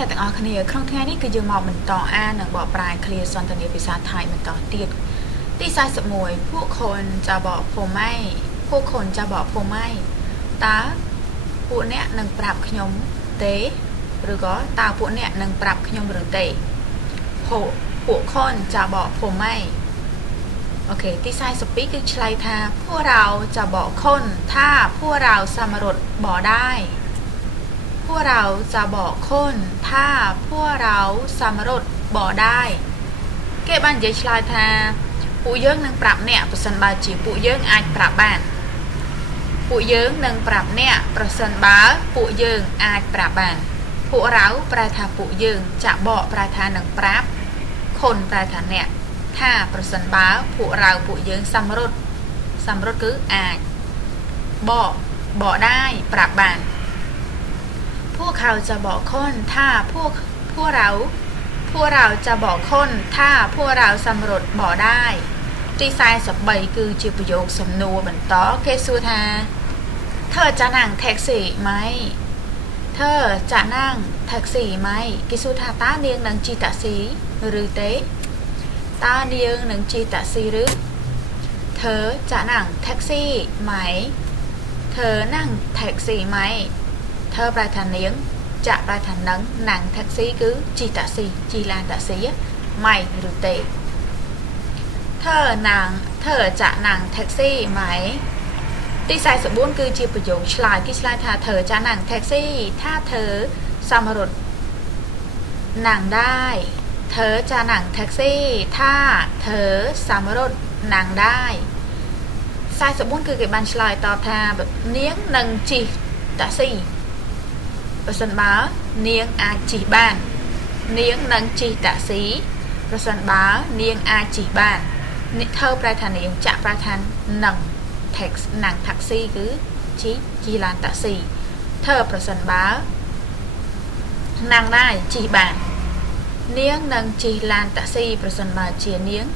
អ្នកទាំងអស់គ្នាក្នុងថ្ងៃនេះគឺយើងមកបន្តអាននិងបកប្រែ clear សន្ទនាភាសាថៃបន្តទៀតទី41ពួកคนจะบอกผมไหมពួកคนจะบอกผมไหมតើពួកអ្នកនឹងប្រាប់ខ្ញុំទេឬក៏តើពួកអ្នកនឹងប្រាប់ខ្ញុំឬទេពួកពួកคนจะบอกผมไหมអូខេទី42គឺឆ្លើយថាពួកเราจะบอกคนถ้าพวกเราสามารถบอกได้ พวกเราจะบอกคนถ้าพวกเราสามารถบอกได้គេបាននិយាយឆ្លើយថាពួកយើងនឹងប្រាប់អ្នកប្រសិនបើជាពួកយើងអាចប្រាប់បានពួកយើងនឹងប្រាប់អ្នកប្រសិនបើពួកយើងអាចប្រាប់បានពួកเราប្រែថាពួកយើងចាក់បកប្រែថានឹងប្រាប់ខុនប្រែថាអ្នកថាប្រសិនបើពួកเราពួកយើងសម្រុតសម្រុតគឺអាចបកបកได้ប្រាប់បាន พวกเขาจะบอกคนถ้าพวกพวกเรา พวกเราจะบอกคนถ้าพวกเราสำรวจบอกได้ទី43គឺជាប្រយោគសំណួរបន្តគេសួរថាเธอจะนั่งแท็กซี่ไหมเธอจะนั่งแท็กซี่ไหมគេសួរថាតើនាងនឹងជិះតាក់ស៊ីឬទេតើនាងនឹងជិះតាក់ស៊ីឬเธอจะนั่งแท็กซี่ไหมเธอนั่งแท็กซี่ไหม เธอប្រែថានាងចាក់ប្រែថានឹងណាំង taxi គឺជិះតាក់ស៊ីជិះឡានតាក់ស៊ីម៉ៃឬទេเธอนั่งเธอจะนั่ง taxi ไหมទី44គឺជាប្រយោគឆ្លើយគេឆ្លើយថាเธอจะนั่ง taxi ถ้าเธอสามารถนั่งได้ เธอจะนั่งแท็กซี่ ถ้าเธอสามารถนั่งได้44គឺគេបានឆ្លើយតបថានាងនឹងជិះតាក់ស៊ី ប្រសិនបើ នាងអាចជិះបាន នាងនឹងជិះតាក់ស៊ីប្រសិនបើនាងអាចជិះបាននេះធ្វើប្រែថានាងចាក់ប្រែថានឹង tax នឹង taxi គឺជិះជិះឡានតាក់ស៊ីធ្វើប្រសិនបើនាងដែរជិះបាន នាងនឹងជិះឡានតាក់ស៊ីប្រសិនបើជានាង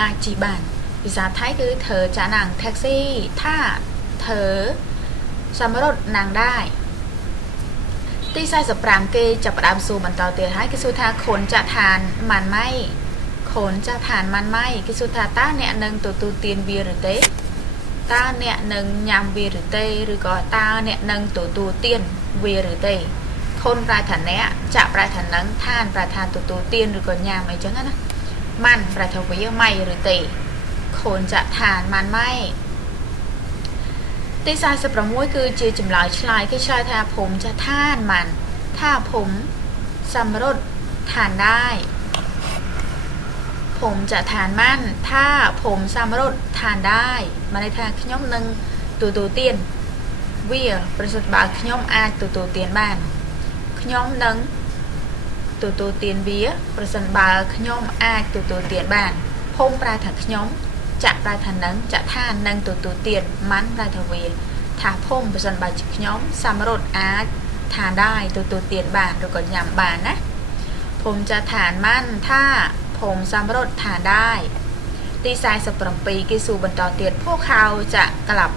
អាចជិះបានភាសាថៃគឺធ្វើចាណាង taxi ថាធ្វើសម្រុតនាងដែរ ទី45គេចាប់ផ្ដើមសួរបន្តទៀតហើយគេសួរថាខូនចាក់ឋានម៉ាន់ម៉ៃខូនចាក់ឋានម៉ាន់ម៉ៃគេសួរថាតើអ្នកនឹងទទួលទានវាឬទេតើអ្នកនឹងញ៉ាំវាឬទេឬក៏តើអ្នកនឹងទទួលទានវាឬទេខូនប្រែថាអ្នកចាក់ប្រែថានឹងឋានប្រែថាទទួលទានឬក៏ញ៉ាំអីចឹងណាម៉ាន់ប្រែថាវាម៉ៃឬទេខូនចាក់ឋានម៉ាន់ម៉ៃ ទី46គឺជាចម្លើយឆ្លើយគេឆ្លើយថាผมจะทานมันถ้าผมสำรดทานได้ ผมจะทานมันถ้าผมสำรดทานได้មកន័យថាខ្ញុំនឹងទទួលទានវាប្រសិទ្ធបើខ្ញុំអាចទទួលទានបានខ្ញុំនឹងទទួលទានវាប្រសិនបើខ្ញុំអាចទទួលទានបានភូមិប្រែថាខ្ញុំ ចាក់ប្រែថានឹងចាក់ថានឹងទទួលទៀតម៉ាន់ប្រែថាវាថាភូមិប្រសិនបើជាខ្ញុំសំរត់អាចថាដែរទទួលទៀតបានឬក៏ញ៉ាំបានណាភូមិចាក់ថាម៉ាន់ថាភូមិសំរត់ថាដែរទី47គេសួរបន្តទៀតពួកខៅចាក់ក្លាប់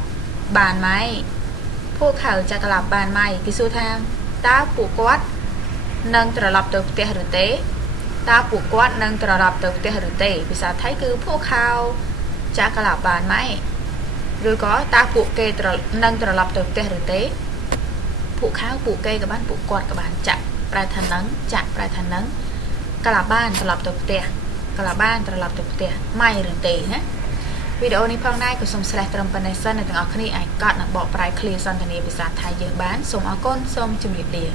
បានម៉េចពួកខៅចាក់ក្លាប់បានម៉េចគេសួរថាតើពួកគាត់នឹងត្រឡប់ទៅផ្ទះឬទេតើពួកគាត់នឹងត្រឡប់ទៅផ្ទះឬទេភាសាថៃគឺពួកខៅ ចាក់កលាបានម៉េឬក៏តើពួកគេត្រនឹងត្រឡប់ទៅផ្ទះឬទេពួកខៅពួកគេក៏បានពួកគាត់ក៏បានចាក់ប្រែថានឹងចាក់ប្រែថានឹងកលាបានត្រឡប់ទៅផ្ទះកលាបានត្រឡប់ទៅផ្ទះម៉ៃឬទេណាវីដេអូនេះផងដែរក៏សូមស្លេះត្រឹមប៉ុណ្ណេះសិនអ្នកទាំងអស់គ្នាអាចកត់និងបកប្រែ clear សន្ទនាភាសាថៃយើងបានសូមអរគុណសូមជម្រាបលា